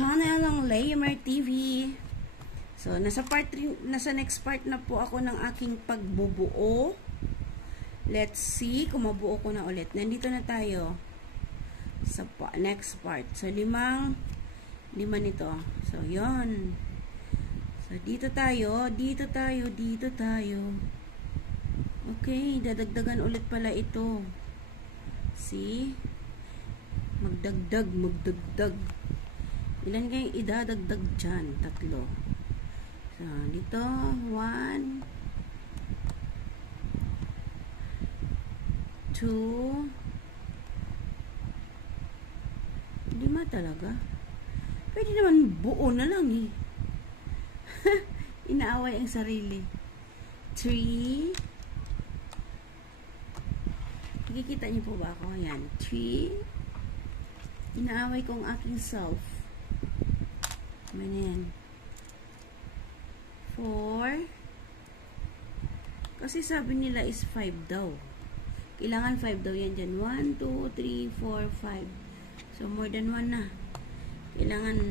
channel ng Laymer TV. So, nasa next part na po ako ng aking pagbubuo. Let's see kung mabuo ko na ulit. Nandito na tayo sa next part. So, lima nito. So, yon. So, dito tayo. Okay, dadagdagan ulit pala ito. See? Magdagdag. Ilan kayong idadagdag dyan? 3. So, dito, 1, 2, 5 talaga. Pwede naman buo na lang eh. Inaaway ang sarili. 3. Nakikita niyo po ba ako? Ayan. 3. Inaaway ko ang aking self. Ayan. 4. Kasi sabi nila is 5 daw. Kailangan 5 daw yan dyan. 1, 2, 3, 4, 5. So, more than 1 na. Kailangan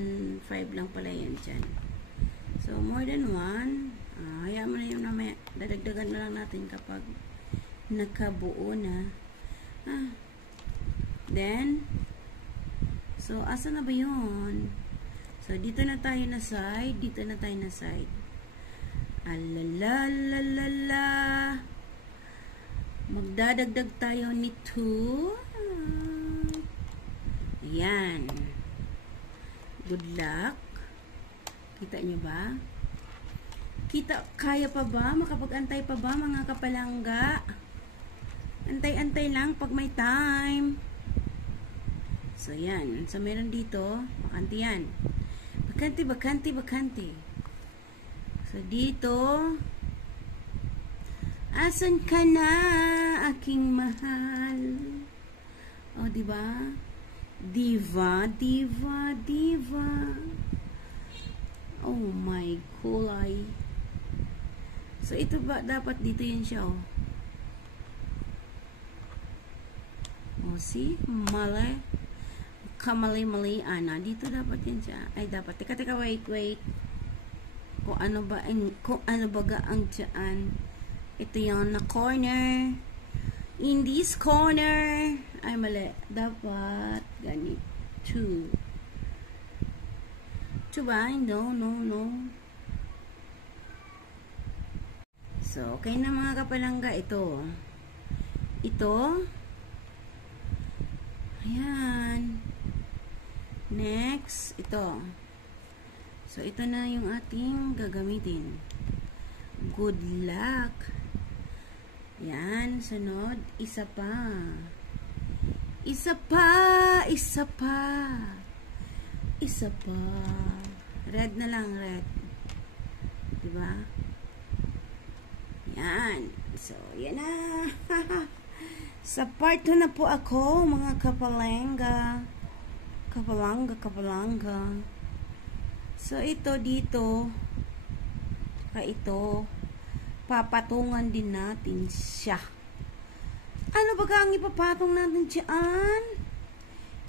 5 lang pala yan dyan. So, more than 1. Hayaan mo na yung namaya. Dadagdagan na lang natin kapag nakabuo na. Then, so, asa na ba yun? So, dito na tayo na side. Alalalala. Magdadagdag tayo ni 2. Ayan. Good luck. Kita nyo ba? Kaya pa ba? Makapag-antay pa ba mga kapalangga? Antay-antay lang pag may time. So, yan. So, meron dito. Bakante yan. Bakante. So, dito. Asan ka na, aking mahal? O, diba? Diva. Oh my kulay. So, ito ba? Dapat dito yan siya, oh. O, see? Kamali. Dito dapat yan siya. Ay, dapat. Teka, wait. Kung ano ba ang dyan. Ito yung na corner. In this corner. Ay, mali. Dapat ganito. 2 ba? No. So, okay na mga kapalangga. Ito. Ayan. Next, ito. So, ito na yung ating gagamitin. Good luck. Yan. Sunod. Isa pa. Red na lang, red. Diba? Yan. So, yan na. Sa part 2 na po ako, mga kapalangga. Kapalangga. So, ito dito. Ito. Papatungan din natin siya. Ano ba ang ipapatong natin dyan?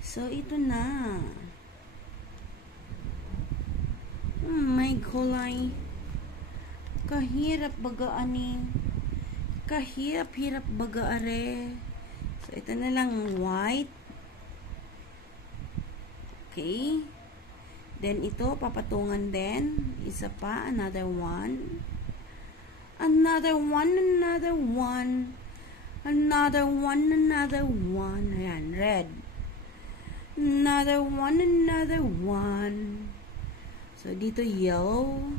So, ito na. May kulay. Kahirap baga are. So, ito na lang white. Okay. Then, ito, papatungan din. Isa pa, another one. Another one. Ayan, red. Another one. So, dito, yellow.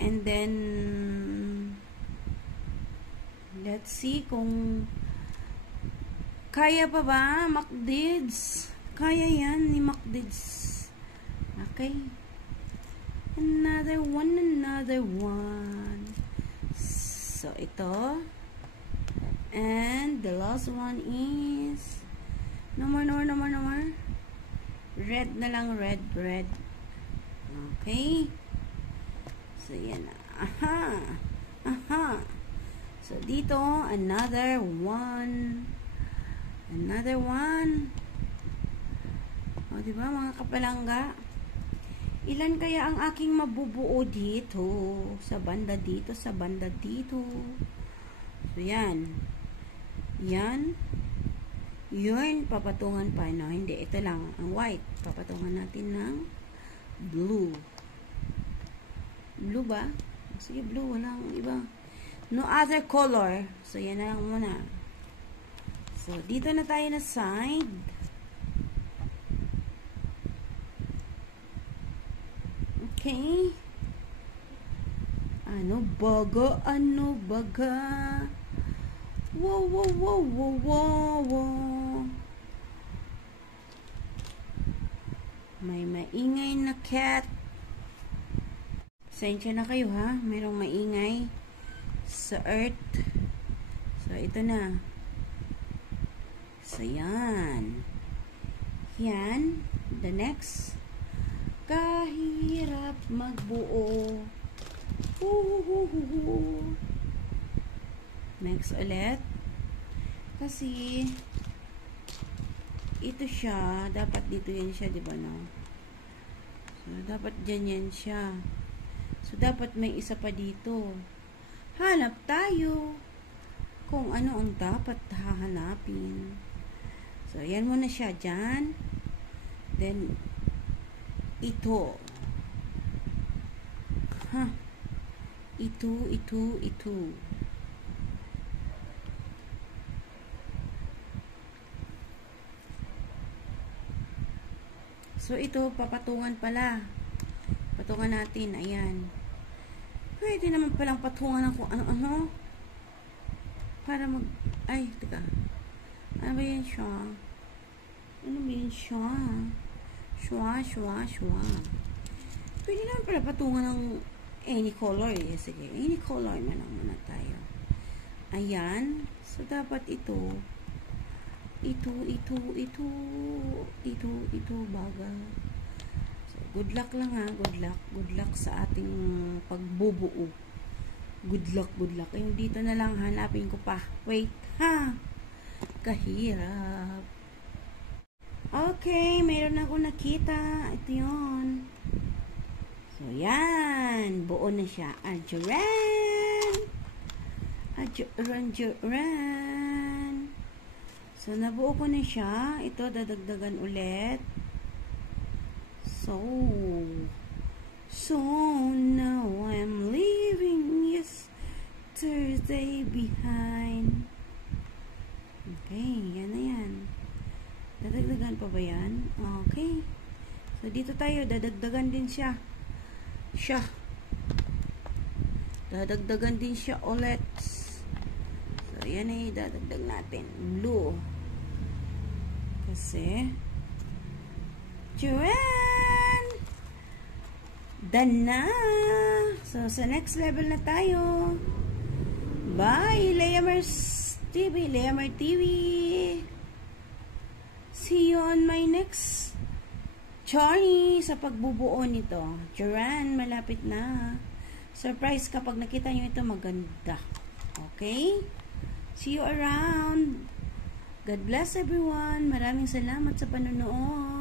And then, let's see kung kaya pa ba, Macdids? Kaya yan ni Macdids. Okay. Another one. So, ito. And the last one is no more. Red na lang, red. Okay. So, yan na. Aha. So, dito, another one. O, diba mga kapalangga? Ilan kaya ang aking mabubuo dito? Sa banda dito, sa banda dito. So, yan. Yan. Yun, papatungan pa. No, hindi. Ito lang. Ang white. Papatungan natin ng blue. Blue ba? Sige, blue. Walang iba. No other color. So, yan na lang muna. So, dito na tayo na side. Okay. Ano baga? Ano baga? Wow, wow, wow, wow, wow, wow. May maingay na cat. Pasensya na kayo ha. Mayroong maingay sa earth. So, ito na. So, yan. Yan. The next. Kahirap magbuo. Next ulit. Kasi ito siya, dapat dito yan siya, di ba no? So, dapat dyan yan siya. So, dapat may isa pa dito. Hanap tayo kung ano ang dapat hahanapin. So, yan muna siya dyan. Then, ito. Ha? Ito. So, ito, papatungan pala. Patungan natin. Ayan. Pwede naman palang patungan ng kung ano-ano. Para mag... Ay, teka. Ano ba yan siya? Ano ba yan siya? Shwa. Pwede naman pala patungan ng any color eh. Sige, any color na lang muna tayo. Ayan. So, dapat ito. Ito, baga. So, good luck lang ha. Good luck. Good luck sa ating pagbubuo. Good luck. Ayun, dito na lang hanapin ko pa. Wait, ha? Kahirap. Okay, mayroon ako nakita. Ito yun. So, yan. Buo na siya. Algeran. So, nabuo ko na siya. Ito, dadagdagan ulit. So now I'm leaving yesterday behind. Okay, yan na yan. Dadagdagan pa ba yan? Okay. So, dito tayo. Dadagdagan din siya. Dadagdagan din siya ulit. So, yan ay dadagdag natin. Blue. Kasi, Joanne! Done na! So, sa next level na tayo. Bye! Leamar TV. See you on my next journey sa pagbubuo nito. Joanne, malapit na. Surprise kapag nakita nyo ito, maganda. Okay? See you around. God bless everyone. Maraming salamat sa panonood.